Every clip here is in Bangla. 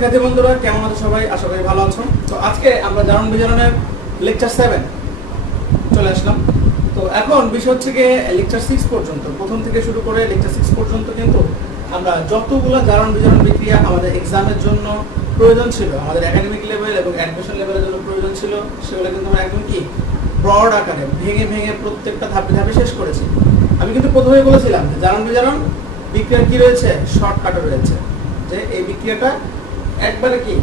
শিক্ষার্থী বন্ধুরা কেমন আছো সবাই? আশা করি ভালো আছো। তো আজকে আমরা জারণ বিজারণের লেকচার 7 চলে আসলাম। তো এখন বিষয় হচ্ছে গিয়ে লেকচার 6 পর্যন্ত, প্রথম থেকে শুরু করে লেকচার 6 পর্যন্ত কিন্তু আমরা যতগুলো জারণ বিজারণ বিক্রিয়া আমাদের এক্সামের জন্য প্রয়োজন ছিল, আমাদের একাডেমিক লেভেল এবং অ্যাডমিশন লেভেলের জন্য প্রয়োজন ছিল, সেগুলো কিন্তু আমরা একদম কি ব্রড আকারে ভেঙে ভেঙে প্রত্যেকটা ধাপে ধাপে শেষ করেছি। আমি কিন্তু প্রথমে বলেছিলাম যে জারণ বিজারণ বিক্রিয়ার কি রয়েছে, শর্টকাটও রয়েছে, যে এই বিক্রিয়াটা একবারে কি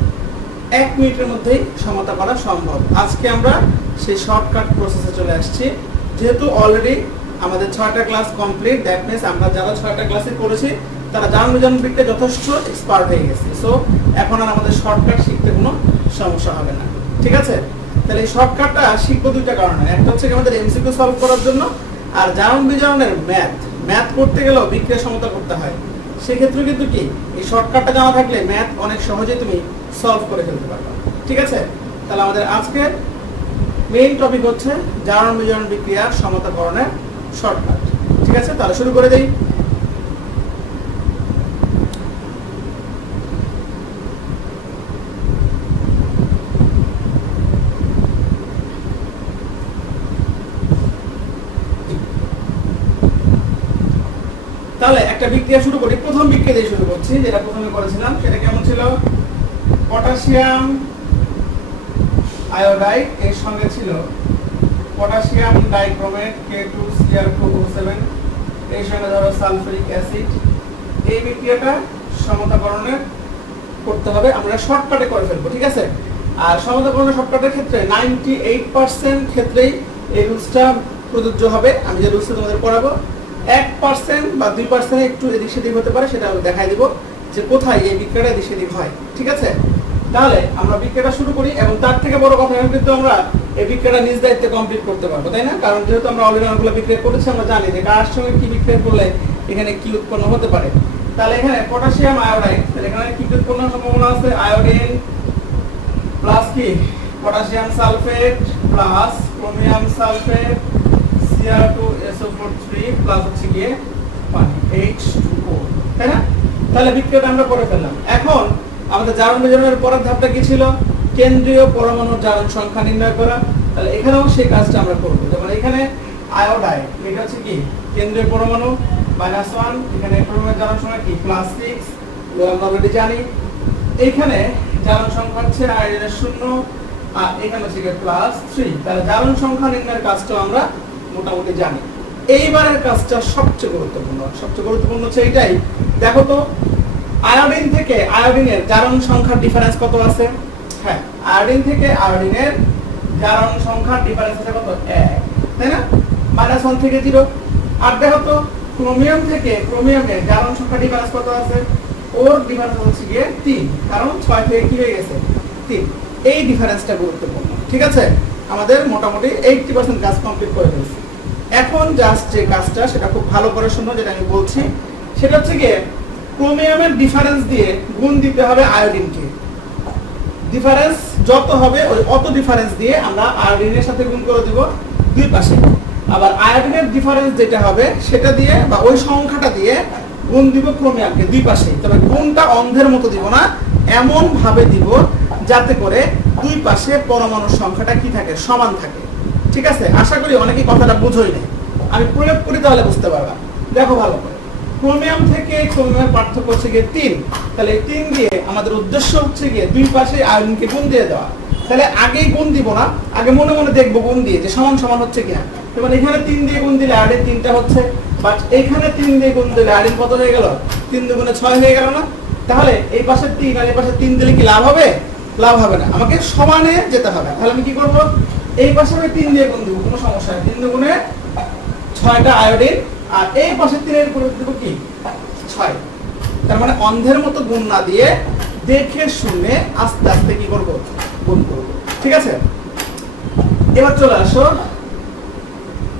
1 মিনিটের মধ্যেই সমতা করা সম্ভব। আজকে আমরা সেই শর্টকাট প্রসেসে চলে আসছি। যেহেতু অলরেডি আমাদের 6টা ক্লাস কমপ্লিট, দ্যাট মিন্স আমরা যারা 6টা ক্লাসে করেছি তারা জারণ বিজারণ বিক্রিয়া যথেষ্ট এক্সপার্ট হয়ে গেছে। সো এখন আর আমাদের শর্টকাট শিখতে কোনো সমস্যা হবে না, ঠিক আছে? তাহলে এই শর্টকাটটা শিখবো দুইটা কারণে। একটা হচ্ছে আমাদের এমসিকিউ সলভ করার জন্য, আর জারণ বিজারণের ম্যাথ করতে গেলেও বিক্রিয়া সমতা করতে হয়। সেক্ষেত্রে কিন্তু কি এই শর্টকাটটা জানা থাকলে ম্যাথ অনেক সহজেই তুমি সলভ করে ফেলতে পারবে, ঠিক আছে? তাহলে আমাদের আজকের মেইন টপিক হচ্ছে জারণ বিজারণ বিক্রিয়ার সমতাকরণের শর্টকাট, ঠিক আছে? তাহলে শুরু করে দেই। তাহলে একটা বিক্রিয়া শুরু করি। প্রথম বিক্রিয়া দিয়ে শুরু করছি, যেটা প্রথমে করেছিলাম। সেটা কেমন ছিল? পটাশিয়াম আয়োডাইড এর সঙ্গে ছিল পটাশিয়াম ডাইক্রোমেট K2Cr2O7, এর সঙ্গে ধরো সালফিউরিক অ্যাসিড। এই বিক্রিয়াটা সমতাকরণের করতে হবে, আমরা শর্টকাটে করে ফেলবো, ঠিক আছে? আর সমতাকরণের শর্টকাটের ক্ষেত্রে 98% ক্ষেত্রেই এই রুলসটা প্রযোজ্য হবে। আমি যে রুলসটা তোমাদের পড়াবো 1% বা 2% একটু এদিক সেদিক হতে পারে, সেটা আমি দেখাই দিব যে কোথায় এই বিক্রিয়াটা এদিক সেদিক হয়, ঠিক আছে? তাহলে আমরা বিক্রিয়াটা শুরু করি, এবং তার থেকে বড় কথা কিন্তু আমরা এই বিক্রিয়াটা নিজ দায়িত্বে কমপ্লিট করতে পারবো, তাই না? কারণ যেহেতু আমরা অলরেডি অনেকগুলো বিক্রিয়া করেছি, আমরা জানি যে কার সঙ্গে কি বিক্রিয়া করলে এখানে কি উৎপন্ন হতে পারে। তাহলে এখানে পটাশিয়াম আয়োডাইড, তাহলে এখানে কি উৎপন্ন সম্ভাবনা আছে? আয়োডিন প্লাস কি potassium sulphate plus chromium sulphate Cr2SO43 plus হচ্ছে গিয়ে পানি H2O, তাই না? তাহলে বিক্রিয়াটা আমরা করে ফেললাম। এখন আমাদের জারণ বিজারণের পরের ধাপটা কি ছিল? কেন্দ্রীয় পরমাণুর জারণ সংখ্যা নির্ণয় করা। তাহলে এখানেও সেই কাজটা আমরা করব। যেমন এখানে আয়োডাইড, এটা হচ্ছে কি কেন্দ্রীয় পরমাণু -1, এখানে ক্রোমিয়ামের জারণ সংখ্যা কি +6, আমরা অলরেডি জানি। এইখানে জারণ সংখ্যা হচ্ছে আয়োডিনের 0, আর এখানে হচ্ছে কি +3। তাহলে জারণ সংখ্যা নির্ণয়ের কাজটা আমরা মোটামুটি জানি। এইবারের কাজটা সবচেয়ে গুরুত্বপূর্ণ হচ্ছে এইটাই। দেখো তো আয়োডিন থেকে আয়োডিনের জারণ সংখ্যার ডিফারেন্স কত আছে? হ্যাঁ, আয়োডিন থেকে আয়োডিনের জারণ সংখ্যার ডিফারেন্স আছে কত? 1, তাই না? -1 থেকে 0। আর দেখো তো ক্রোমিয়াম থেকে ক্রোমিয়ামের জারণ সংখ্যার ডিফারেন্স কত আছে? ওর ডিফারেন্স হচ্ছে গিয়ে 3, কারণ 6 থেকে কি হয়ে গেছে? 3। এই ডিফারেন্সটা গুরুত্বপূর্ণ, ঠিক আছে? আমাদের মোটামুটি 80% কাজ কমপ্লিট করে ফেলছি। এখন জাস্ট যে কাজটা সেটা খুব ভালো করে শোনো, যেটা আমি বলছি সেটা হচ্ছে গিয়ে ক্রোমিয়ামের ডিফারেন্স দিয়ে গুণ দিতে হবে আয়োডিনকে। ডিফারেন্স যত হবে ওই অত ডিফারেন্স দিয়ে আমরা আয়োডিনের সাথে গুণ করে দিব দুই পাশে। আবার আয়োডিনের ডিফারেন্স যেটা হবে সেটা দিয়ে বা ওই সংখ্যাটা দিয়ে গুণ দিব ক্রোমিয়ামকে দুই পাশে। তবে গুণটা অন্ধের মতো দিব না, এমন ভাবে দিব যাতে করে দুই পাশে পরমাণুর সংখ্যাটা কি থাকে? সমান থাকে, ঠিক আছে? আশা করি অনেকেই কথাটা বুঝোই নাই, আমি প্রয়োগ করি তাহলে বুঝতে পারবা। দেখো ভালো করে, ক্রোমিয়াম থেকে ক্রোমিয়ামের পার্থক্য হচ্ছে গিয়ে 3। তাহলে 3 দিয়ে আমাদের উদ্দেশ্য হচ্ছে গিয়ে দুই পাশে আয়োডিনকে গুণ দিয়ে দেওয়া। তাহলে আগেই গুণ দিব না, আগে মনে মনে দেখবো গুণ দিয়ে যে সমান সমান হচ্ছে কিনা। এবার এখানে 3 দিয়ে গুণ দিলে আয়োডিন 3টা হচ্ছে, বাট এখানে 3 দিয়ে গুণ দিলে আয়োডিন কত হয়ে গেল? 3 দুগুণে 6 হয়ে গেল না? তাহলে এই পাশে 3 আর এই পাশে 3 দিলে কি লাভ হবে? লাভ হবে না, আমাকে সমানে যেতে হবে। তাহলে আমি কি করব? এই পাশে আমি 3 দিয়ে গুণ দিব, কোনো সমস্যা নেই। 3 দুগুণে 6টা আয়োডিন, আর এই পাশে 3 এর করে দেব কি 6। তার মানে অন্ধের মতো গুণ না দিয়ে দেখে শুনে আস্তে আস্তে কি করব? গুণ করব, ঠিক আছে? এবার চলে আসো,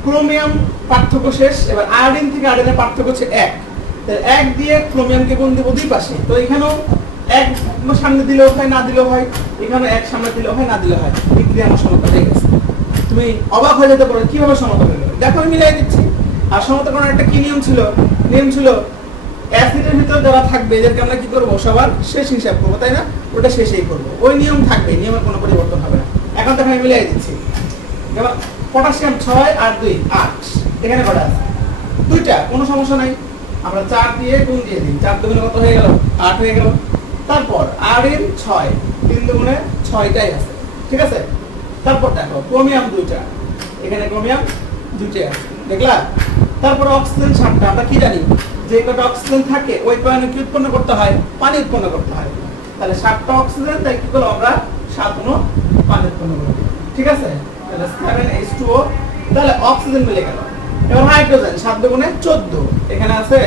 ক্রোমিয়াম পার্থক্য শেষ। এবার আয়োডিন থেকে আয়োডিনের পার্থক্য হচ্ছে 1। তাহলে 1 দিয়ে ক্রোমিয়ামকে গুণ দিব দুই পাশে। তো এখানেও 1 সামনে দিলেও হয়, না দিলেও হয়। এখানে 1 সামনে দিলেও হয়, না দিলেও হয়। বিক্রিয়া আমার সমতা হয়ে গেছে। তুমি অবাক হয়ে যেতে পারো কিভাবে সমতা হয়ে গেল। দেখো আমি মিলাই দিচ্ছি। আর সমতাকরণের একটা কি নিয়ম ছিল? নিয়ম ছিল অ্যাসিডের ভিতর যারা থাকবে এদেরকে আমরা কি করব সবার শেষ হিসাব করব, তাই না? ওটা শেষেই করব, ওই নিয়ম থাকবে, নিয়মের কোনো পরিবর্তন হবে না। এখন দেখো আমি মিলিয়ে দিচ্ছি। যেমন পটাশিয়াম 6 আর 2 8, এখানে কটা আছে? দুইটা, কোনো সমস্যা নাই, আমরা 4 দিয়ে গুণ দিয়ে দিই। 4 দুগুণে কত হয়ে গেল? 8 হয়ে গেল। তারপর আয়রন 6, 3 দুগুণে 6টাই আছে, ঠিক আছে? তারপর দেখো ক্রোমিয়াম 2টা, এখানে ক্রোমিয়াম 2টা আছে, দেখলা? তারপর অক্সিজেন 7টা। আমরা কি জানি যে কত অক্সিজেন থাকে ওই পরিমাণে কি উৎপন্ন করতে হয়? পানি উৎপন্ন করতে হয়। তাহলে 7টা অক্সিজেন, তাই কি করলাম আমরা 7 গুণ পানি উৎপন্ন করব, ঠিক আছে? তাহলে 7H2O, তাহলে অক্সিজেন মিলে গেল। এবার হাইড্রোজেন 7 দুগুণে 14, এখানে আছে?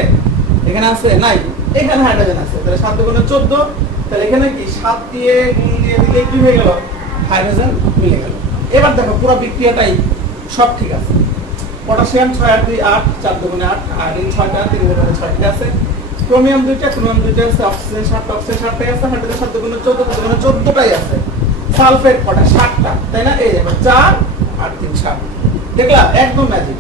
এখানে আছে? নাই, এখানে হাইড্রোজেন আছে। তাহলে 7 দুগুণে 14, তাহলে এখানে কি 7 দিয়ে গুণ দিয়ে দিলে কি হয়ে গেল? হাইড্রোজেন মিলে গেল। এবার দেখো পুরো বিক্রিয়াটাই সব ঠিক আছে। পটাশিয়াম 6 আর 2 8, 4 দুগুণে 8, আয়রন 6টা, 3 দুগুণে 6টা আছে। ক্রোমিয়াম 2টা, ক্রোমিয়াম 2টা আছে। অক্সিজেন 7টা, অক্সিজেন 7টাই আছে। হাইড্রোজেন 7 দুগুণে 14, 7 দুগুণে 14টাই আছে। সালফেট কটা? 7টা, তাই না? এই দেখো 4 আর 3 7, দেখলা? একদম ম্যাজিক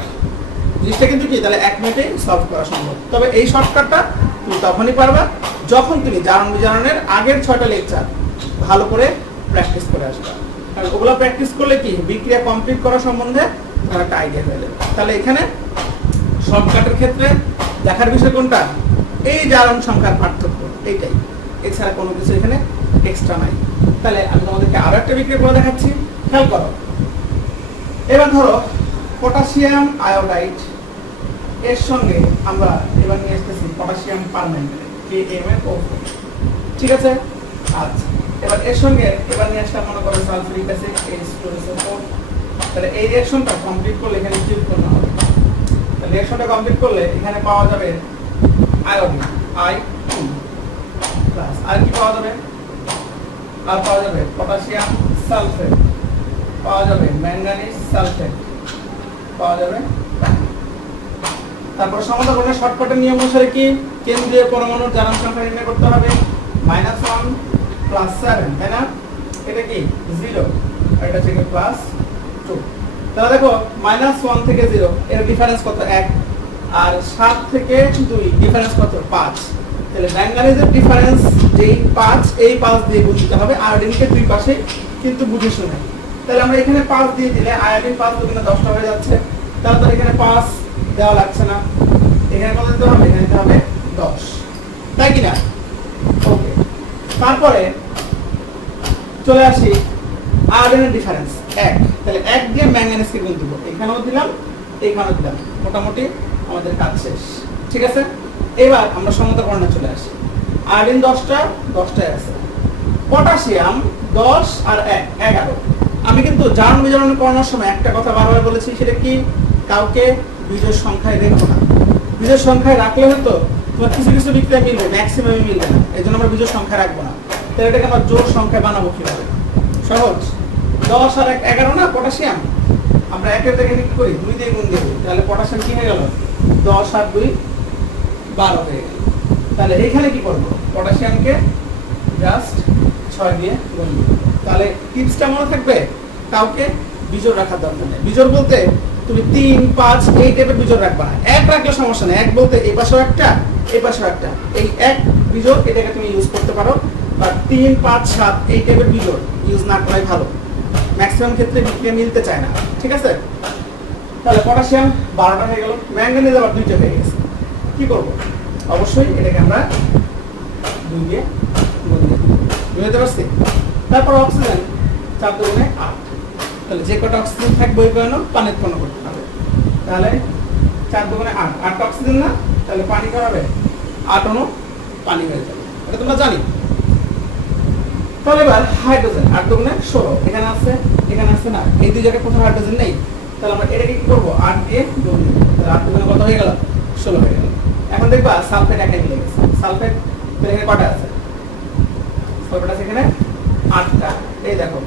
জিনিসটা, কিন্তু কি তাহলে 1 মিনিটে সলভ করা সম্ভব। তবে এই শর্টকাটটা তুমি তখনই পারবা যখন তুমি জারণ বিজারণের আগের 6টা লেকচার ভালো করে প্র্যাকটিস করে আসবা। কারণ ওগুলো প্র্যাকটিস করলে কি বিক্রিয়া কমপ্লিট করা সম্বন্ধে তোমার একটা আইডিয়া হয়ে যাবে। তাহলে এখানে শর্টকাটের ক্ষেত্রে দেখার বিষয় কোনটা? এই জারণ সংখ্যার পার্থক্য, এইটাই, এছাড়া কোনো কিছু এখানে এক্সট্রা নাই। তাহলে আমি তোমাদেরকে আরো একটা বিক্রিয়া করে দেখাচ্ছি, খেয়াল করো। এবার ধরো পটাশিয়াম আয়োডাইড এর সঙ্গে আমরা এবার নিয়ে আসতেছি পটাশিয়াম পারম্যাঙ্গানেট KMnO4, ঠিক আছে? আচ্ছা, এবার এর সঙ্গে এবার নিয়ে আসতে মনে করো সালফিউরিক অ্যাসিড H2SO4। তাহলে এই রিঅ্যাকশনটা কমপ্লিট করলে এখানে কি উৎপন্ন হবে? তাহলে রিঅ্যাকশনটা কমপ্লিট করলে এখানে পাওয়া যাবে আয়োডিন I2 প্লাস আর কি পাওয়া যাবে? আর পাওয়া যাবে পটাশিয়াম সালফেট, পাওয়া যাবে ম্যাঙ্গানিজ সালফেট, পাওয়া যাবে। তারপর সমতাকরণের শর্টকাটের নিয়ম অনুসারে কি কেন্দ্রীয় পরমাণুর জারণ সংখ্যা নির্ণয় করতে হবে? -1 + 7, তাই না? এটা কি 0 আর এটা থেকে +2। তাহলে দেখো -1 থেকে 0 এর ডিফারেন্স কত? 1। আর 7 থেকে 2 ডিফারেন্স কত? 5। তাহলে ম্যাঙ্গানিজের ডিফারেন্স যেই 5, এই 5 দিয়ে গুণ দিতে হবে। আয়োডিনকে দুই পাশে কিন্তু বুঝে শুনে। তাহলে আমরা এখানে 5 দিয়ে দিলে আয়োডিন 5 দুগুণে 10টা হয়ে যাচ্ছে। তাহলে এখানে 5 দেওয়া লাগছে না, এখানে কত দিতে হবে? এখানে দিতে হবে 10, তাই কি না? ওকে, তারপরে চলে আসি আয়োডিনের ডিফারেন্স 1। তাহলে 1 দিয়ে ম্যাঙ্গানিজকে গুণ দিব, এখানেও দিলাম, এইখানেও দিলাম, মোটামুটি আমাদের কাজ শেষ, ঠিক আছে? এবার আমরা সমতাকরণে চলে আসি। আয়োডিন 10টায় আছে, পটাশিয়াম 10 আর 1 11। আমি কিন্তু জারণ বিজারণ করানোর সময় একটা কথা বারবার বলেছি, সেটা কি? কাউকে বীজের সংখ্যায় রেখো না। বীজের সংখ্যায় রাখলে হয়তো তোমার কিছু কিছু বিক্রিয়া মিলবে, ম্যাক্সিমামই মিলবে না। এই জন্য আমরা বীজের সংখ্যা রাখবো না। তাহলে এটাকে আমরা জোড় সংখ্যায় বানাবো কিভাবে? সহজ, 10 আর 1 11 না পটাশিয়াম, আমরা 1-এর জায়গায় কি করি? 2 দিয়ে গুণ দিয়ে দিই। তাহলে পটাশিয়াম কি হয়ে গেল? 10 আর 2 12 হয়ে গেল। তাহলে এইখানে কি করব? পটাশিয়ামকে জাস্ট 6 দিয়ে গুণ দিব। তাহলে টিপসটা মনে থাকবে, কাউকে বিজোড় রাখার দরকার নেই। বিজোড় বলতে তুমি 3 5 এই টাইপের বিজোড় রাখবা না। 1 রাখলে সমস্যা নেই। 1 বলতে এই পাশেও একটা, এই পাশেও একটা, এই 1 বিজোড় এটাকে তুমি ইউজ করতে পারো। বা 3 5 7 এই টাইপের বিজোড় ইউজ না করাই ভালো। ম্যাক্সিমাম ক্ষেত্রে বিক্রিয়া মিলতে চায় না, ঠিক আছে? তাহলে পটাশিয়াম 12টা হয়ে গেল, ম্যাঙ্গানিজ আবার 2টা হয়ে গেছে। কি করব? অবশ্যই এটাকে আমরা 2 দিয়ে গুণ দিব, বুঝতে পারছি? তারপর অক্সিজেন 4 দুগুণে 8। তাহলে যে কটা অক্সিজেন থাকবে ওই কয়নো পানি উৎপন্ন করতে হবে। তাহলে 4 দুগুণে 8, 8টা অক্সিজেন না? তাহলে পানি করাবে 8 অণু পানি হয়ে যাবে, এটা তোমরা জানি। তাহলে এবার হাইড্রোজেন 8 দুগুণে 16, এখানে আছে, এখানে আছে না? এই দুই জায়গায় কোথাও হাইড্রোজেন নেই। তাহলে আমরা এটাকে কি করব? 8 দিয়ে গুণ দিব। তাহলে 8 দুগুণে কত হয়ে গেল? 16 হয়ে গেল। এখন দেখবা সালফেট একাই মিলে গেছে। সালফেট এখানে কটা আছে? সালফেট আছে এখানে 8টা। এই দেখো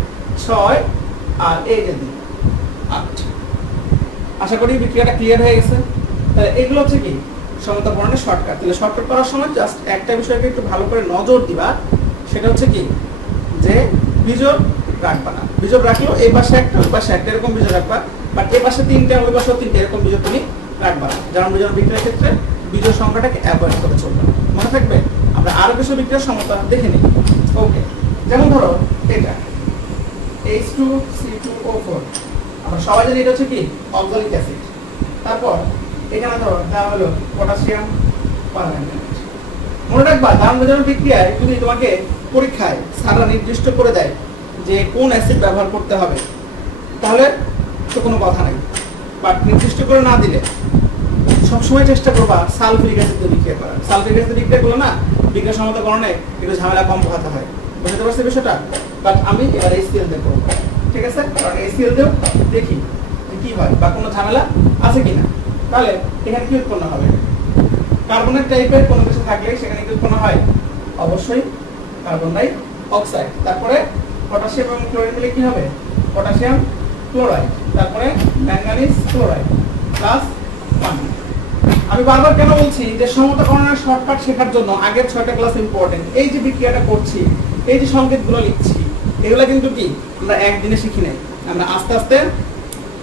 6 আর এই যে 2 8। আশা করি বিক্রিয়াটা ক্লিয়ার হয়ে গেছে। তাহলে এগুলো হচ্ছে কি সমতাকরণের শর্টকাট। তাহলে শর্টকাট করার সময় জাস্ট একটা বিষয়কে একটু ভালো করে নজর দিবা, সেটা হচ্ছে কি যে বিজোড় রাখবা না। বিজোড় রাখলেও এই পাশে একটা, ওই পাশে একটা, এরকম বিজোড় রাখবা। বাট এই পাশে 3টা, ওই পাশে 3টা, এরকম বিজোড় তুমি রাখবা না। জারণ বিজারণ বিক্রিয়ার ক্ষেত্রে বিজোড় সংখ্যাটাকে অ্যাভয়েড করে চলবে। মনে থাকবে? আমরা আরো কিছু বিক্রিয়ার সমতা দেখে নিই। ওকে, যেমন ধরো এটা H2C2O4, আমরা সবাই জানি এটা হচ্ছে কি অক্সালিক অ্যাসিড। তারপর এখানে ধরো দেওয়া হলো পটাশিয়াম পারম্যাঙ্গানেট। মনে রাখবা দাম মেজানোর বিক্রিয়ায় যদি তোমাকে পরীক্ষায় স্যাররা নির্দিষ্ট করে দেয় যে কোন অ্যাসিড ব্যবহার করতে হবে, তাহলে তো কোনো কথা নাই। বাট নির্দিষ্ট করে না দিলে সবসময় চেষ্টা করবা সালফিউরিক অ্যাসিড দিয়ে বিক্রিয়া করার। সালফিউরিক অ্যাসিড বিক্রিয়া করলে না বিক্রিয়া সমতাকরণে একটু ঝামেলা কম পোহাতে হয়। বুঝতে পারছি বিষয়টা? বাট আমি এবার HCl দিয়ে করবো, ঠিক আছে? কারণ HCl দিয়েও দেখি কি হয় বা কোনো ঝামেলা আছে কিনা। তাহলে এখানে কি উৎপন্ন হবে? কার্বনের টাইপের কোনো কিছু থাকলে সেখানে কি উৎপন্ন হয়? অবশ্যই কার্বন ডাই অক্সাইড। তারপরে পটাশিয়াম এবং ক্লোরিন মিলে কি হবে? Potassium chloride. তারপরে ম্যাঙ্গানিজ ক্লোরাইড প্লাস পানি। আমি বারবার কেন বলছি যে সমতাকরণের শর্টকাট শেখার জন্য আগের 6টা ক্লাস ইম্পর্টেন্ট। এই যে বিক্রিয়াটা করছি, এই যে সংকেতগুলো লিখছি, এগুলো কিন্তু কি আমরা একদিনে শিখি নাই। আমরা আস্তে আস্তে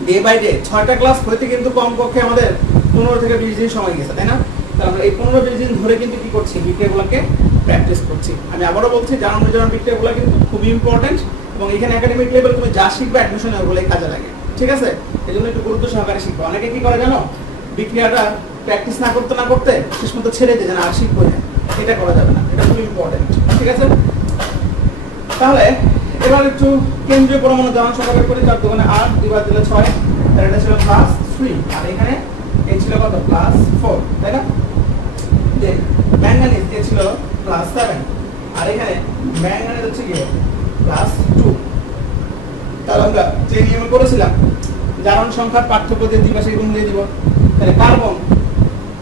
ডে বাই ডে 6টা ক্লাস হইতে কিন্তু কমপক্ষে আমাদের 15 থেকে 20 দিন সময় গেছে, তাই না? তাহলে আমরা এই 15-20 দিন ধরে কিন্তু কি করছি? বিক্রিয়াগুলোকে প্র্যাকটিস করছি। আমি আবারও বলছি জার্মান মেজারমেন্ট বিক্রিয়াগুলো কিন্তু খুবই ইম্পর্টেন্ট এবং এখানে একাডেমিক লেভেল তুমি যা শিখবে অ্যাডমিশনে ওগুলোই কাজে লাগে, ঠিক আছে? এই জন্য একটু গুরুত্ব সহকারে শিখবে। অনেকে কি করে জানো, বিক্রিয়াটা প্র্যাকটিস না করতে শেষ পর্যন্ত ছেড়ে দিয়ে আর শিখবো না। এটা করা যাবে না, এটা খুবই ইম্পর্টেন্ট, ঠিক আছে? তাহলে এবার একটু কেন্দ্রীয় পরমাণু জারণ সংখ্যা বের করি। 4 দুগুণে 8, 2 বার দিলে 6, তার এটা ছিল +3 আর এখানে এই ছিল কত? +4, তাই না? দেন ম্যাঙ্গানিজ এ ছিল +7 আর এখানে ম্যাঙ্গানিজ হচ্ছে কি +2। তাহলে আমরা যে নিয়ম করেছিলাম জারণ সংখ্যার পার্থক্য দিয়ে দুই পাশে গুণ দিয়ে দিব। তাহলে কার্বন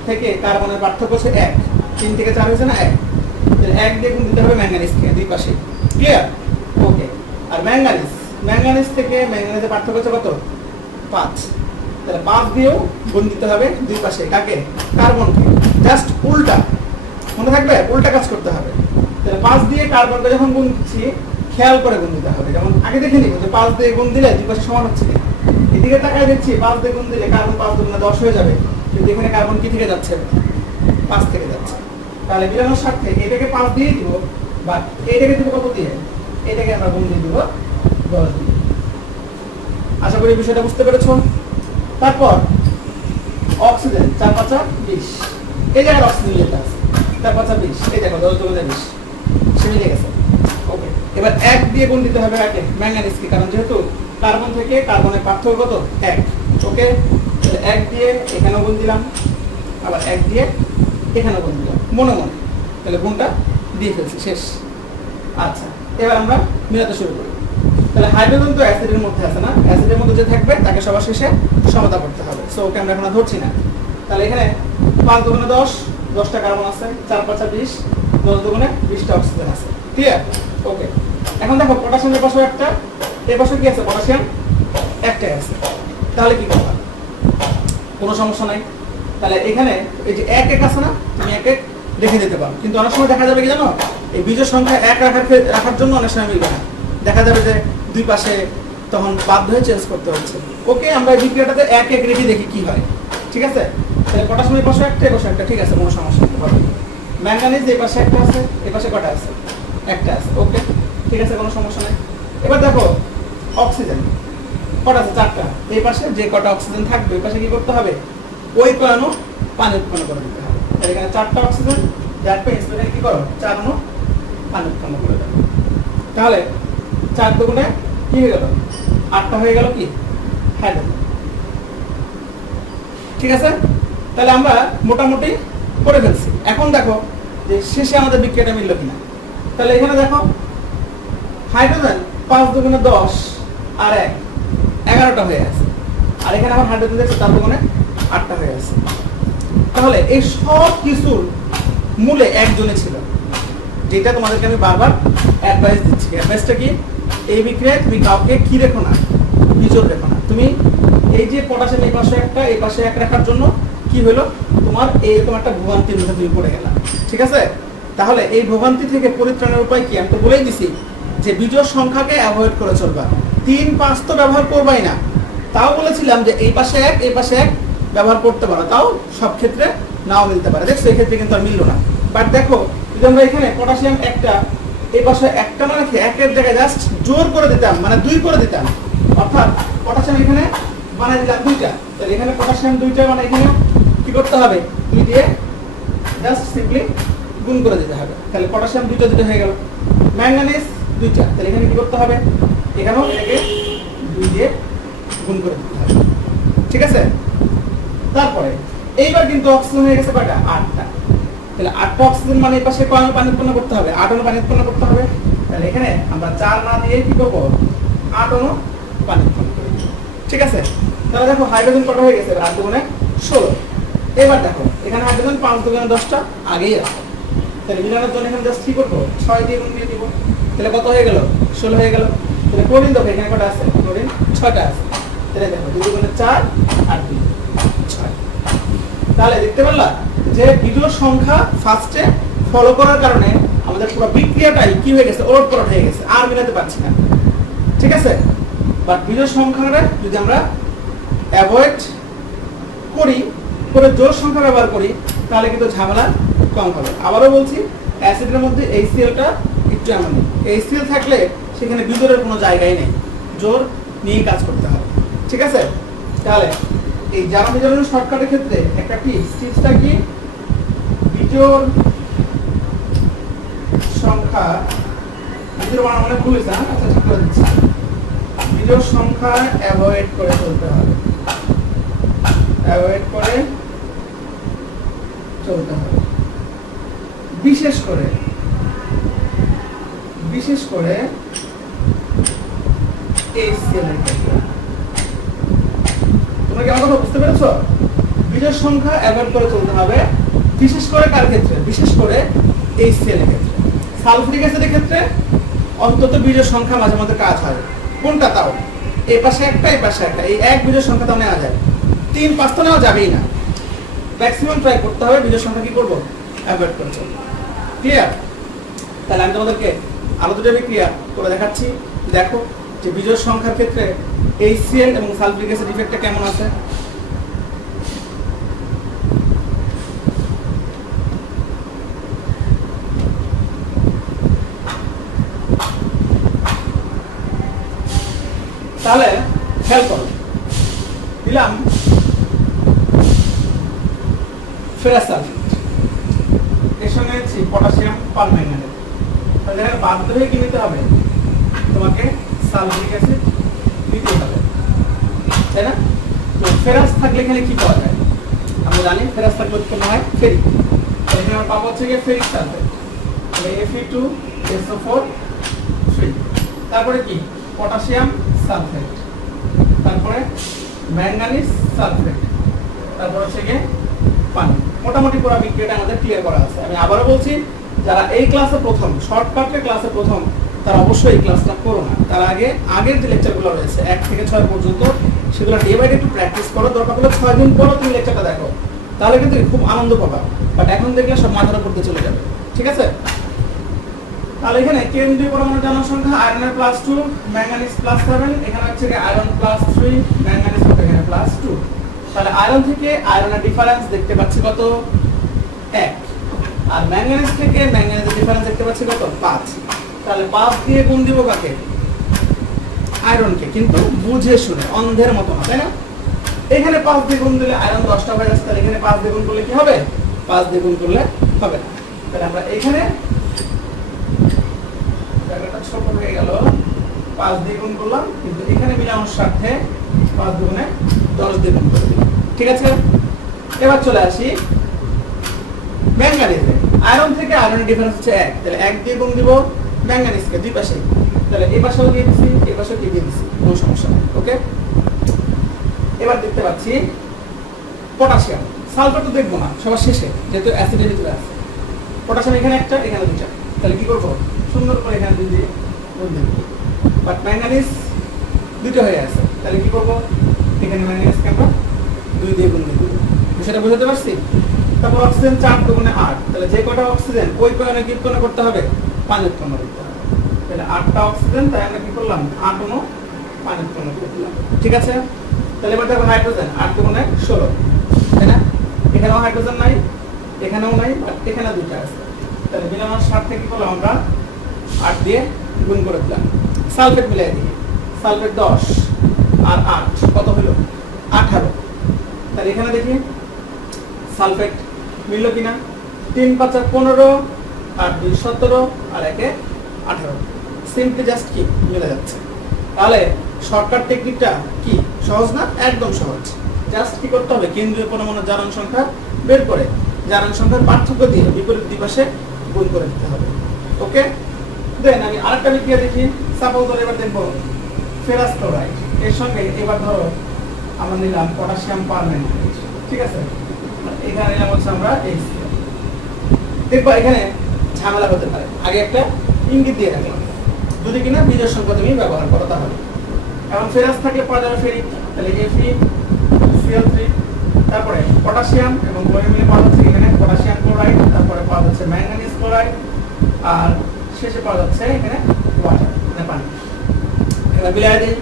থেকে কার্বনের পার্থক্য হচ্ছে 1, 3 থেকে 4 হয়েছে না 1, তাহলে 1 দিয়ে গুণ দিতে হবে ম্যাঙ্গানিজকে দুই পাশে। ক্লিয়ার? ওকে। আর ম্যাঙ্গানিজ থেকে ম্যাঙ্গানিজের পার্থক্য হচ্ছে কত? 5, তাহলে 5 দিয়েও গুণ দিতে হবে দুই পাশে। কাকে? কার্বনকে। জাস্ট উল্টা, মনে থাকবে উল্টা কাজ করতে হবে। তাহলে 5 দিয়ে কার্বনকে যখন গুণ দিচ্ছি খেয়াল করে গুণ দিতে হবে। যেমন আগে দেখে নিব যে 5 দিয়ে গুণ দিলে দুই পাশে সমান হচ্ছে কিনা। এদিকে তাকায় দেখছি 5 দিয়ে গুণ দিলে কার্বন 5 দুগুণে 10 হয়ে যাবে, কিন্তু এখানে কার্বন কি থেকে যাচ্ছে? 5 থেকে যাচ্ছে। তাহলে মিলানোর স্বার্থে এটাকে 5 দিয়ে দিব বা এটাকে দিব কত দিয়ে? এটাকে আমরা গুণ দিয়ে দিব 10 দিয়ে। আশা করি বিষয়টা বুঝতে পেরেছো। তারপর অক্সিজেন 4 5 20, এই জায়গায় অক্সিজেন যেটা আছে 4 5 20, এই দেখো 10 দুগুণে 20 সে মিলে গেছে। ওকে, এবার 1 দিয়ে গুণ দিতে হবে আগে ম্যাঙ্গানিজকে, কারণ যেহেতু কার্বন থেকে কার্বনের পার্থক্য কত? 1। ওকে, তাহলে 1 দিয়ে এখানেও গুণ দিলাম, আবার 1 দিয়ে এখানেও গুণ দিলাম মনে মনে। তাহলে গুণটা দিয়ে ফেলছি, শেষ। আচ্ছা, এবার আমরা মেলাতে শুরু করি। তাহলে হাইড্রোজেন তো অ্যাসিডের মধ্যে আছে না, অ্যাসিডের মধ্যে যে থাকবে তাকে সবার শেষে সমতা করতে হবে। সো ওকে আমরা এখন ধরছি না। তাহলে এখানে 5 দুগুণে 10, 10টা কার্বন আছে, 4 5 20, 10 দুগুণে 20টা অক্সিজেন আছে। ক্লিয়ার? ওকে, এখন দেখো পটাশিয়ামের পাশে একটা, এর পাশে কি আছে? পটাশিয়াম একটাই আছে। তাহলে কি করবা? কোনো সমস্যা নাই। তাহলে এখানে এই যে 1 1 আছে না, তুমি 1 1 রেখে দিতে পারো। কিন্তু অনেক সময় দেখা যাবে কি জানো, এই বিজোড় সংখ্যা 1 রাখার জন্য অনেক সময় মিলবে না। দেখা যাবে যে দুই পাশে তখন বাধ্য হয়ে চেঞ্জ করতে হচ্ছে। ওকে, আমরা এই বিক্রিয়াটাতে 1 1 রেখে দেখি কি হয়, ঠিক আছে? তাহলে পটাশিয়ামের পাশে একটা, এর পাশে একটা, ঠিক আছে, কোনো সমস্যা নেই। ম্যাঙ্গানিজ এই পাশে একটা আছে, এই পাশে কটা আছে? একটা আছে। ওকে, ঠিক আছে, কোনো সমস্যা নেই। এবার দেখো অক্সিজেন কটা আছে? 4টা। এই পাশে যে কটা অক্সিজেন থাকবে ওই পাশে কি করতে হবে? ওই অণু পানি উৎপন্ন করে দিতে হবে। তাহলে এখানে 4টা অক্সিজেন, যার পেয়ে এখানে কি করো? 4 অণু পানি উৎপন্ন করে দেবে। তাহলে 4 দুগুণে কি হয়ে গেল? 8টা হয়ে গেল কি হাইড্রোজেন। ঠিক আছে, তাহলে আমরা মোটামুটি করে ফেলছি। এখন দেখো যে শেষে আমাদের বিক্রিয়াটা মিলল কিনা। তাহলে এখানে দেখো হাইড্রোজেন 5 দুগুণে 10 আর 1 11টা হয়ে আছে, আর এখানে আমার হাইড্রোজেন দেখছে 4 দুগুণে 8টা হয়ে আছে। তাহলে এই সব কিছুর মূলে একজনে ছিল, যেটা তোমাদেরকে আমি বারবার অ্যাডভাইস দিচ্ছি। অ্যাডভাইসটা কি? এই বিক্রিয়ায় তুমি কাউকে কি রেখো না, বিজোড় রেখো না। তুমি এই যে পটাশিয়াম এই পাশে একটা এই পাশে 1 রাখার জন্য কি হলো, তোমার এরকম একটা ভোগান্তির মধ্যে তুমি পড়ে গেলা। ঠিক আছে, তাহলে এই ভোগান্তি থেকে পরিত্রাণের উপায় কি? আমি তো বলেই দিছি যে বিজোড় সংখ্যাকে অ্যাভয়েড করে চলবা। 3 5 তো ব্যবহার করবাই না। তাও বলেছিলাম যে এই পাশে 1 এই পাশে 1 ব্যবহার করতে পারো, তাও সব ক্ষেত্রে নাও মিলতে পারে। দেখছো এক্ষেত্রে কিন্তু আর মিললো না। বাট দেখো যদি আমরা এখানে পটাশিয়াম একটা এই পাশে একটা না রেখে একের জায়গায় জাস্ট জোর করে দিতাম, মানে 2 করে দিতাম, অর্থাৎ পটাশিয়াম এখানে বানাই দিলাম 2টা, তাহলে এখানে পটাশিয়াম 2টা মানে এখানে কি করতে হবে 2 দিয়ে জাস্ট সিম্পলি গুণ করে দিতে হবে। তাহলে পটাশিয়াম 2টা হয়ে গেল। ম্যাঙ্গানিজ 2টা, তাহলে এখানে কি করতে হবে এখানেও এটাকে 2 দিয়ে গুণ করে দিতে হবে। ঠিক আছে, তারপরে এইবার কিন্তু অক্সিজেন হয়ে গেছে কয়টা 8টা। তাহলে 8টা অক্সিজেন মানে এই পাশে কয় অণু পানি উৎপন্ন করতে হবে 8 অণু পানি উৎপন্ন করতে হবে। তাহলে এখানে আমরা 4 না দিয়ে কি করব 8 অণু পানি উৎপন্ন করব। ঠিক আছে, তাহলে দেখো হাইড্রোজেন কত হয়ে গেছে 8 দুগুণে 16। এবার দেখো এখানে হাইড্রোজেন 5 দুগুণে 10টা আগেই আছে। তাহলে মিলানোর জন্য এখানে জাস্ট কি করব 6 দিয়ে গুণ দিয়ে দিব। তাহলে কত হয়ে গেল 16 হয়ে গেল। তাহলে ক্লোরিন দেখো এখানে কত আছে ক্লোরিন 6টা আছে। তাহলে দেখো 2 দুগুণে 4 আর 2 6। তাহলে দেখতে পারলা যে বিজোড় সংখ্যা ফার্স্টে ফলো করার কারণে আমাদের পুরো বিক্রিয়াটাই কি হয়ে গেছে ওলটপালট হয়ে গেছে, আর মিলাতে পারছি না। ঠিক আছে, বাট বিজোড় সংখ্যাটা যদি আমরা অ্যাভয়েড করি করে জোড় সংখ্যা ব্যবহার করি তাহলে কিন্তু ঝামেলা কম হবে। আবারও বলছি অ্যাসিডের মধ্যে HCl-টা একটু এমন, HCl থাকলে সেখানে বিজোড়ের কোনো জায়গাই নেই, জোড় নিয়ে কাজ করতে হবে। ঠিক আছে, তাহলে এই জারণ বিজারণ শর্টকাটের ক্ষেত্রে একটা টিপসটা কি বিজোড় সংখ্যা বিজোড় বানানো মানে ভুল হয়েছে। আচ্ছা ঠিক করে দিচ্ছি, বিজোড় সংখ্যা অ্যাভয়েড করে চলতে হবে, অ্যাভয়েড করে চলতে হবে। বিশেষ করে HCl এর ক্ষেত্রে তোমরা কি আমার কথা বুঝতে পেরেছো? বিজোড় সংখ্যা অ্যাভয়েড করে চলতে হবে, বিশেষ করে কার ক্ষেত্রে বিশেষ করে HCl এর ক্ষেত্রে। সালফিউরিক অ্যাসিডের ক্ষেত্রে অন্তত বিজোড় সংখ্যা মাঝে মধ্যে কাজ হয়। কোনটা তাও এই পাশে একটা এই পাশে একটা, এই এক বিজোড় সংখ্যা তাও নেওয়া যায়, 3-5 তো নেওয়া যাবেই না। ম্যাক্সিমাম ট্রাই করতে হবে বিজোড় সংখ্যা কি করব অ্যাভয়েড করে চলবো। ক্লিয়ার? তাহলে আমি তোমাদেরকে আরো দুটো বিক্রিয়া করে দেখাচ্ছি। দেখো যে বিজোড় সংখ্যার ক্ষেত্রে HCl এবং সালফিউরিক অ্যাসিড ইফেক্টটা কেমন আছে। তাহলে খেয়াল করো, দিলাম ফেরাস সালফেট, এর সঙ্গে আছে পটাশিয়াম পারম্যাঙ্গানেট। তাহলে এখানে বাধ্য হয়ে কি নিতে হবে তোমাকে সালফিউরিক অ্যাসিড নিতে হবে, তাই না? তো ফেরাস থাকলে এখানে কি পাওয়া যায় আমরা জানি, ফেরাস থাকলে উৎপন্ন হয় ফেরিক। তাহলে এখানে আমরা পাবো হচ্ছে গিয়ে ফেরিক সালফেট, তাহলে Fe2SO4 3। তারপরে কি পটাশিয়াম সালফেট, তারপরে ম্যাঙ্গানিজ সালফেট, তারপর হচ্ছে গিয়ে পানি। মোটামুটি পুরো বিক্রিয়াটা আমাদের ক্লিয়ার করা আছে। আমি আবারও বলছি যারা এই ক্লাসে প্রথম শর্টকাটের ক্লাসে প্রথম তারা অবশ্যই এই ক্লাসটা করো না, তার আগের যে লেকচারগুলো রয়েছে 1 থেকে 6 পর্যন্ত সেগুলো ডে বাই ডে একটু প্র্যাকটিস করো। দরকার হলে 6 দিন পরও তুমি লেকচারটা দেখো, তাহলে কিন্তু খুব আনন্দ পাবা। বাট এখন দেখলে সব মাথার উপর দিয়ে চলে যাবে। ঠিক আছে, তাহলে এখানে কেন্দ্রীয় পরমাণু জারণ সংখ্যা আয়রনের +2 ম্যাঙ্গানিজ +7, এখানে হচ্ছে আয়রন +3 ম্যাঙ্গানিজ এখানে +2। তাহলে আয়রন থেকে আয়রনের ডিফারেন্স দেখতে পাচ্ছি কত 1, আর ম্যাঙ্গানিজ থেকে ম্যাঙ্গানিজের ডিফারেন্স দেখতে পাচ্ছি কত 5। তাহলে 5 দিয়ে গুণ দিব কাকে আয়রনকে, কিন্তু বুঝে শুনে অন্ধের মতো না, তাই না? এখানে 5 দিয়ে গুণ দিলে আয়রন 10টা হয়ে যাচ্ছে, তাহলে এখানে 5 দিয়ে গুণ করলে কি হবে 5 দিয়ে গুণ করলে হবে না। তাহলে আমরা এখানে জায়গাটা ছোট হয়ে গেল, 5 দিয়ে গুণ করলাম, কিন্তু এখানে মিলানোর স্বার্থে 5 দুগুণে 10 দিয়ে গুণ করে দিলাম। ঠিক আছে, এবার চলে আসি ম্যাঙ্গানিজে। আয়রন থেকে আয়রনের ডিফারেন্স হচ্ছে 1, তাহলে 1 দিয়ে গুণ দিব ম্যাঙ্গানিজকে দুই পাশে, তাহলে এই পাশেও দিয়ে দিছি এই পাশেও দিয়ে দিছি, কোনো সমস্যা নেই। ওকে, এবার দেখতে পাচ্ছি পটাশিয়াম। সালফার তো দেখবো না, সবার শেষে, যেহেতু অ্যাসিডের ভিতরে আছে। পটাশিয়াম এখানে একটা এখানে দুইটা, তাহলে কি করবো সুন্দর করে এখানে 2 দিয়ে গুণ দিব। বাট ম্যাঙ্গানিজ দুটো হয়ে আছে, তাহলে কি করবো এখানে ম্যাঙ্গানিজকে আমরা 2 দিয়ে গুণ দিব। বিষয়টা বুঝতে পারছি? তারপর অক্সিজেন 4 দুগুণে 8, তাহলে যে কটা অক্সিজেন ওই কয়নে কি উৎপন্ন করতে হবে পানি উৎপন্ন করতে হবে। তাহলে 8টা অক্সিজেন, তাই আমরা কি করলাম 8 অণু পানি উৎপন্ন করে দিলাম। ঠিক আছে, তাহলে এবার দেখো হাইড্রোজেন 8 দুগুণে 16, তাই না? এখানেও হাইড্রোজেন নাই, এখানেও নাই, বাট এখানে দুইটা আছে। তাহলে মিলানোর স্বার্থে কি করলাম আমরা 8 দিয়ে গুণ করে দিলাম। সালফেট মিলাই দিই, সালফেট 10 আর 8 কত হলো 18। তাহলে এখানে দেখি সালফেট মিলল কিনা, 3 5 15 আর 2 17 আর 1 18, সিম্পলি জাস্ট কি মিলে যাচ্ছে। তাহলে শর্টকাট টেকনিকটা কি সহজ না? একদম সহজ। জাস্ট কি করতে হবে, কেন্দ্রীয় পরমাণুর জারণ সংখ্যা বের করে জারণ সংখ্যার পার্থক্য দিয়ে বিপরীত দুই পাশে গুণ করে দিতে হবে। ওকে, দেন আমি আরেকটা বিক্রিয়া দেখি। সাপোজ ধরো এবার দেখবো ফেরাস ক্লোরাইড এর সঙ্গে এবার ধরো আমরা নিলাম পটাশিয়াম পারম্যাঙ্গানেট, ঠিক আছে? এখানে নিলাম হচ্ছে আমরা HCl। দেখবো এখানে ঝামেলা হতে পারে, আগে একটা ইঙ্গিত দিয়ে রাখলাম, যদি কিনা বিজোড় সংখ্যা তুমি ব্যবহার করো তাহলে। এখন ফেরাস থাকলে পড়া যাবে ফেরিক, তাহলে FeCl3, তারপরে পটাশিয়াম এবং ক্লোরিন মিলে পাওয়া যাচ্ছে এখানে পটাশিয়াম ক্লোরাইড, তারপরে পাওয়া যাচ্ছে ম্যাঙ্গানিজ ক্লোরাইড, আর শেষে পাওয়া যাচ্ছে এখানে ওয়াটার মানে পানি। এবার মিলাই দিই,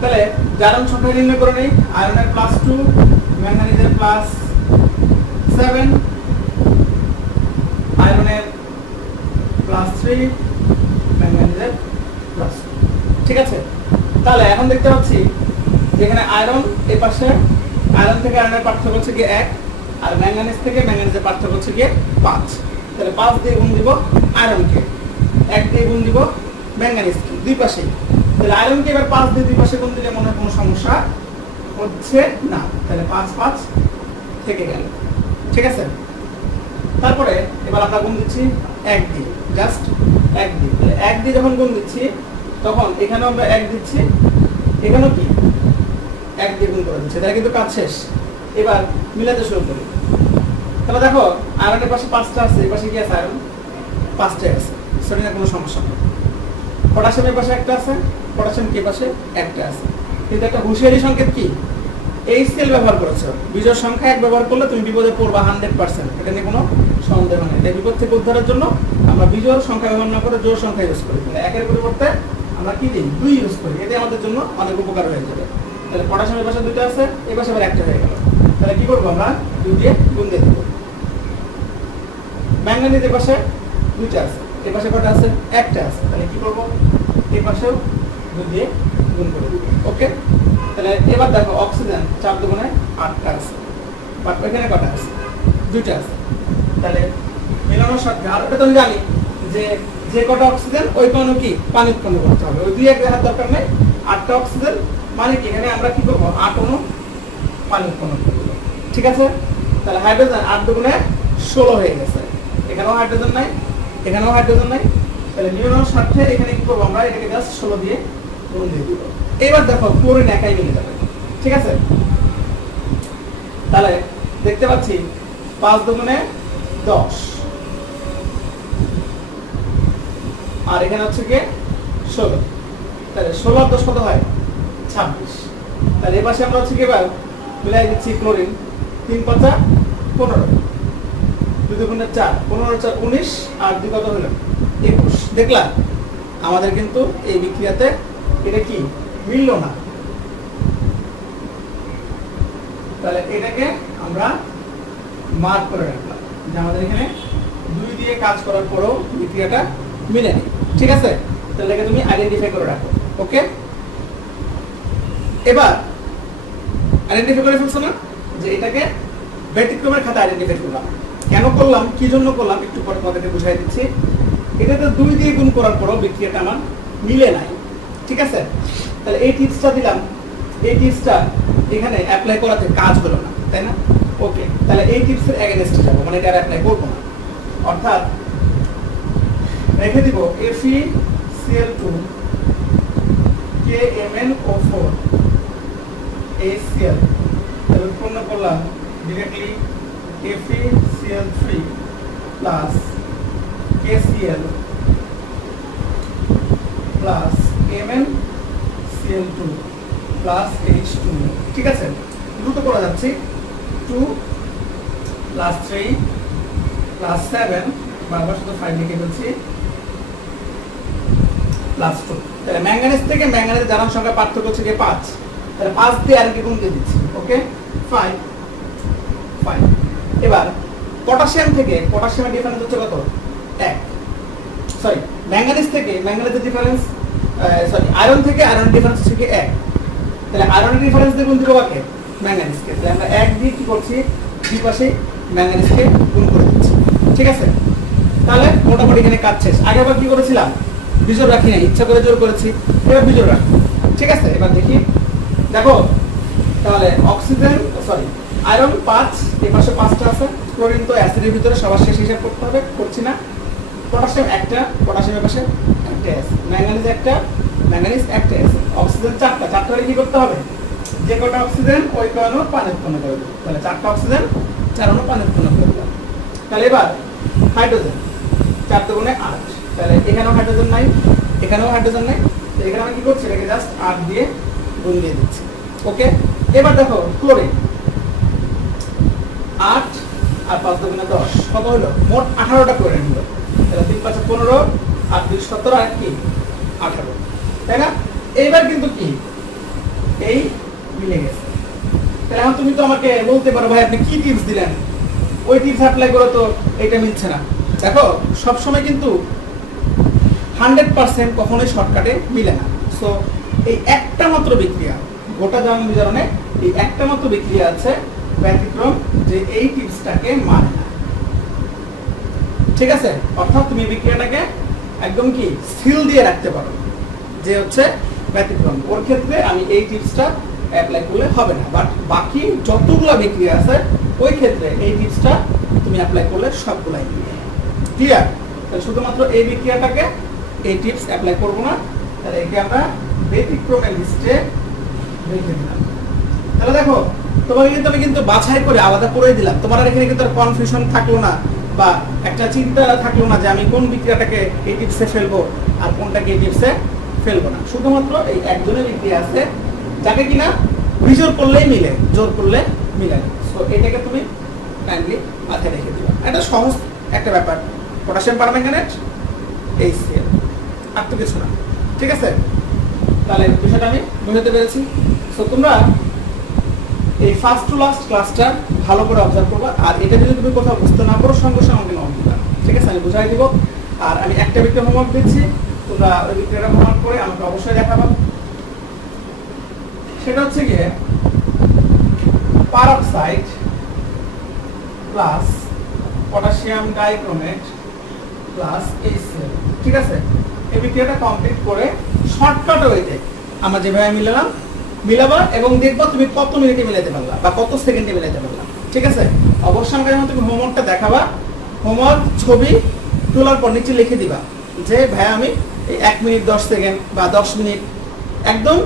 তাহলে জারণ সংখ্যা নির্ণয় করে নেই। আয়রনের +2, ম্যাঙ্গানিজের +7, আয়রনের +3, ম্যাঙ্গানিজের +2, ঠিক আছে? তাহলে এখন দেখতে পাচ্ছি যেখানে আয়রন এই পাশে, আয়রন থেকে আয়রনের পার্থক্য হচ্ছে কি 1, আর ম্যাঙ্গানিজ থেকে ম্যাঙ্গানিজের পার্থক্য হচ্ছে কি 5। তাহলে 5 দিয়ে গুণ দিব আয়রনকে, 1 দিয়ে গুণ দিব ম্যাঙ্গানিজকে, দুই পাশেই। তাহলে আয়রনকে এবার 5 দিয়ে দুই পাশে গুণ দিলে মনে হয় কোনো সমস্যা হচ্ছে না। তাহলে 5 5 থেকে গেল, ঠিক আছে? তারপরে এবার আমরা গুণ দিচ্ছি 1 দিয়ে, জাস্ট 1 দিয়ে। তাহলে 1 দিয়ে যখন গুণ দিচ্ছি তখন এখানেও আমরা 1 দিচ্ছি, এখানেও কি 1 দিয়ে গুণ করে দিচ্ছি। তাহলে কিন্তু কাজ শেষ। এবার মিলাতে শুরু করি। তাহলে দেখো আয়রনের পাশে 5টা আছে, এই পাশে কি আছে আয়রন 5টাই আছে, সেটা কোনো সমস্যা নেই। পটাশিয়ামের পাশে একটা আছে, পটাশিয়াম কে পাশে একটা আছে, কিন্তু একটা হুঁশিয়ারি সংকেত কি HCl ব্যবহার করেছো। বিজোড় সংখ্যা 1 ব্যবহার করলে তুমি বিপদে পড়বা 100%, এটা নিয়ে কোনো সন্দেহ নেই। তাই বিপদ থেকে উদ্ধারের জন্য আমরা বিজোড় সংখ্যা ব্যবহার না করে জোড় সংখ্যা ইউজ করি। তাহলে 1 এর পরিবর্তে আমরা কি দিই 2 ইউজ করি, এতে আমাদের জন্য অনেক উপকার হয়ে যাবে। তাহলে পটাশিয়ামের পাশে 2টা আছে, এই পাশে আবার একটা হয়ে গেল। তাহলে কি করব আমরা 2 দিয়ে গুণ দিয়ে দেব। ম্যাঙ্গানিজের পাশে 2টা আছে, এই পাশে কয়টা আছে? একটা আছে। তাহলে কি করব এই পাশেও 2 দিয়ে গুণ করে দেব। ওকে, তাহলে এবার দেখো অক্সিজেন 4 দুগুণে 8টা আছে, বাট এখানে কয়টা আছে? 2টা আছে। তাহলে মিলানোর সাথে আর এটা তো আমি জানি যে যে কটা অক্সিজেন ওই কোনো কি পানি উৎপন্ন করতে হবে, ওই 2 1 দেখার দরকার নেই। 8টা অক্সিজেন মানে কি এখানে আমরা কি করব 8 অণু পানি উৎপন্ন করব, ঠিক আছে? তাহলে হাইড্রোজেন 8 দুগুণে 16 হয়ে গেছে, এখানেও হাইড্রোজেন নাই, এখানেও হাইড্রোজেন নাই। তাহলে মিলানোর সাথে এখানে কি করব আমরা এটাকে জাস্ট 16 দিয়ে গুণ দিয়ে দিব। এবার দেখো ক্লোরিন একাই মিলে যাবে, ঠিক আছে? তাহলে দেখতে পাচ্ছি 5 দুগুণে 10 আর এখানে হচ্ছে কি 16। তাহলে 16 আর 10 কত হয়? 26। তাহলে এই পাশে আমরা হচ্ছে কি এবার মিলাই দিচ্ছি ক্লোরিন, 3 5 15, 2 দুগুণে 4, 15 4 19 আর 2 কত হলো 21। দেখলা আমাদের কিন্তু এই বিক্রিয়াতে এটা কি মিলল না। তাহলে এটাকে আমরা মার্ক করে রাখলাম যে আমাদের এখানে 2 দিয়ে কাজ করার পরেও বিক্রিয়াটা মিলে নেই, ঠিক আছে? তাহলে এটাকে তুমি আইডেন্টিফাই করে রাখো। ওকে, এবার আইডেন্টিফাই করে ফেলছো না যে এটাকে ব্যতিক্রমের খাতে আইডেন্টিফাই করলাম। কেন করলাম, কি জন্য করলাম একটু পরে তোমাদেরকে বুঝাই দিচ্ছি। এটাতে 2 দিয়ে গুণ করার পরেও বিক্রিয়াটা আমার মিলে নাই, ঠিক আছে? তাহলে এই টিপসটা দিলাম, এই টিপসটা এখানে অ্যাপ্লাই করাতে কাজ হলো না, তাই না? ওকে, তাহলে এই টিপসের এগেইনস্টে যাব, মানে এটা অ্যাপ্লাই করব না। অর্থাৎ রেখে দিব FeCl2 KMnO4 HCl, তাহলে উৎপন্ন করলাম directly FeCl3 plus KCl plus MnCl2 plus H2, ঠিক আছে? দ্রুত করা যাচ্ছে, 2 প্লাস 3 প্লাস 7, বারবার শুধু 5 লিখে ফেলছি, প্লাস 2। তাহলে ম্যাঙ্গানিজ থেকে ম্যাঙ্গানিজের জারণ সংখ্যা পার্থক্য হচ্ছে কি 5। তাহলে 5 দিয়ে আর কি গুণ দিয়ে দিচ্ছি। ওকে, 5 5। এবার পটাশিয়াম থেকে পটাশিয়ামের ডিফারেন্স হচ্ছে কত? 1। সরি, ম্যাঙ্গানিজ থেকে ম্যাঙ্গানিজের ডিফারেন্স, সরি আয়রন থেকে আয়রনের ডিফারেন্স হচ্ছে কি 1। তাহলে আয়রনের ডিফারেন্স দিয়ে গুণ দিব কাকে? ম্যাঙ্গানিজকে। তাহলে আমরা 1 দিয়ে কি করছি, দুই পাশে ম্যাঙ্গানিজকে গুণ করে দিচ্ছি। ঠিক আছে, তাহলে মোটামুটি এখানে কাজ শেষ। আগেবার কি করেছিলাম, বিজোড় রাখি না, ইচ্ছা করে জোর করেছি, এবার বিজোড় রাখি। ঠিক আছে, এবার দেখি, দেখো তাহলে অক্সিজেন, সরি আয়রন 5, এই পাশে 5টা আছে, ক্লোরিন তো অ্যাসিডের ভিতরে সবার শেষ হিসাব করতে হবে, করছি না। পটাশিয়াম একটা, পটাশিয়ামের পাশে একটা আছে, ম্যাঙ্গানিজ একটা, ম্যাঙ্গানিজ একটা আছে, অক্সিজেন 4টা, 4টা হলে কি করতে হবে, যে কটা অক্সিজেন ওই কয়নো পানি উৎপন্ন করে দেবো। তাহলে 4টা অক্সিজেন 4 অণু পানি উৎপন্ন করে দেবো। তাহলে এবার হাইড্রোজেন 4 দুগুণে 8, তাহলে এখানেও হাইড্রোজেন নাই, এখানেও হাইড্রোজেন নাই, তো এখানে আমি কি করছি, এটাকে জাস্ট 8 দিয়ে গুণ দিয়ে দিচ্ছি। ওকে, এবার দেখো ক্লোরিন 8 আর 5 দুগুণে 10, কত হলো, মোট 18টা ক্লোরিন হলো। তাহলে 3 5 15 আর 2 17 আর কি 18, তাই না? এইবার কিন্তু কি এই মিলে গেছে। তাহলে এখন তুমি তো আমাকে বলতে পারো ভাই আপনি কি টিপস দিলেন, ওই টিপস অ্যাপ্লাই করে তো এটা মিলছে না। দেখো সবসময় কিন্তু 100% কখনোই শর্টকাটে মিলে না। সো এই একটা মাত্র বিক্রিয়া, গোটা জারণ বিজারণে এই একটা মাত্র বিক্রিয়া আছে ব্যতিক্রম, যে এই টিপসটাকে মানে না। ঠিক আছে, অর্থাৎ তুমি বিক্রিয়াটাকে একদম কি সিল দিয়ে রাখতে পারো যে হচ্ছে ব্যতিক্রম, ওর ক্ষেত্রে আমি এই টিপসটা অ্যাপ্লাই করলে হবে না, বাট বাকি যতগুলো বিক্রিয়া আছে ওই ক্ষেত্রে এই টিপসটা তুমি অ্যাপ্লাই করলে সবগুলাই ক্লিয়ার। তাহলে শুধুমাত্র এই বিক্রিয়াটাকে এই টিপস অ্যাপ্লাই করব না, তাহলে একে আমরা ব্যতিক্রমের লিস্টে রেখে দিলাম। তাহলে দেখো তোমাকে কিন্তু আমি কিন্তু বাছাই করে আলাদা করে দিলাম, তোমার এখানে কিন্তু আর কনফিউশন থাকলো না বা একটা চিন্তা থাকলো না যে আমি কোন বিক্রিয়াটাকে এই টিপসে ফেলবো আর কোনটাকে এই টিপসে ফেলবো না। শুধুমাত্র এই একজনের বিক্রিয়া আছে যাকে কিনা বিজোড় করলেই মিলে, জোর করলে মিলে। সো এটাকে তুমি কাইন্ডলি মাথায় রেখে দিবা, এটা সহজ একটা ব্যাপার। পটাশিয়াম পারম্যাঙ্গানেট HCl, আর তো কিছু না। ঠিক আছে, তাহলে বিষয়টা আমি বুঝতে পেরেছি। সো তোমরা এই ফার্স্ট টু লাস্ট ক্লাসটা ভালো করে অবজার্ভ করবা, আর এটা যদি তুমি কোথাও বুঝতে না পারো সঙ্গে সঙ্গে আমাকে নক দিবা। ঠিক আছে, আমি বুঝাই দিব। আর আমি একটা বিক্রিয়া হোমওয়ার্ক দিচ্ছি, তোমরা ওই বিক্রিয়াটা হোমওয়ার্ক করে আমাকে অবশ্যই দেখাবা। সেটা হচ্ছে গিয়ে peroxide plus potassium dichromate plus HCl। ঠিক আছে, এই বিক্রিয়াটা কমপ্লিট করে শর্টকাট ওয়েতে আমরা যেভাবে মিলাবা এবং দেখবো তুমি কত মিনিটে মিলাতে পারলা বা কত সেকেন্ডে মিলাতে পারলা। ঠিক আছে, অবশ্যই আমাকে যখন তুমি হোমওয়ার্কটা দেখাবা, হোমওয়ার্ক ছবি তোলার পর নিচে লিখে দিবা যে ভাই আমি এই 1 মিনিট 10 সেকেন্ড বা 10 মিনিট, একদম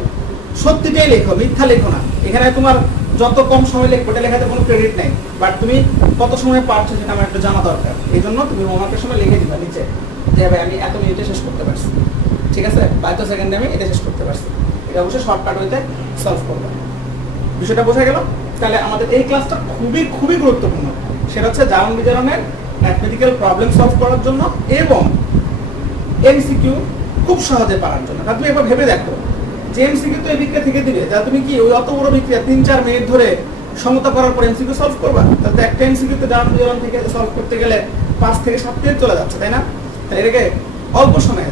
সত্যিটাই লেখো, মিথ্যা লেখো না। এখানে তোমার যত কম সময় লিখবে ওটা লেখাতে কোনো ক্রেডিট নেই, বাট তুমি কত সময় পারছো সেটা আমার একটু জানা দরকার। এই জন্য তুমি হোমওয়ার্কের সময় লিখে দিবা নিচে যে ভাই আমি এত মিনিটে শেষ করতে পারছি। ঠিক আছে, বা এত সেকেন্ডে আমি এটা শেষ করতে পারছি। এটা অবশ্যই শর্টকাট হইতে সলভ করবে। বিষয়টা বোঝা গেল? তাহলে আমাদের এই ক্লাসটা খুবই খুবই গুরুত্বপূর্ণ। সেটা হচ্ছে জারণ বিজারণের ম্যাথমেটিক্যাল প্রবলেম সলভ করার জন্য এবং এমসিকিউ খুব সহজে পারার জন্য। তুমি একবার ভেবে দেখো যে এমসিকিউ তো এই বিক্রিয়া থেকে দিবে, যা তুমি কি ওই অত বড় বিক্রিয়া 3-4 মিনিট ধরে সমতা করার পর এমসিকিউ সলভ করবা? তাহলে একটা এমসিকিউ তো জারণ বিজারণ থেকে সলভ করতে গেলে 5 থেকে 7 মিনিট চলে যাচ্ছে, তাই না? তাহলে এটাকে অল্প সময়ে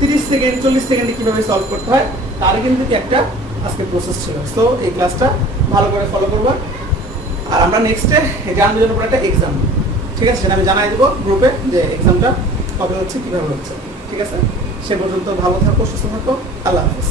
30 সেকেন্ড 40 সেকেন্ডে কিভাবে সলভ করতে হয় তার কিন্তু একটা আজকে প্রসেস ছিল। সো এই ক্লাসটা ভালো করে ফলো করবা। আর আমরা নেক্সটে জারণ বিজারণের উপর একটা এক্সাম, ঠিক আছে, সেটা আমি জানাই দেবো গ্রুপে যে এক্সামটা কবে হচ্ছে কিভাবে হচ্ছে। ঠিক আছে, সে পর্যন্ত ভালো থাকো, সুস্থ থাকো, আল্লাহ হাফেজ।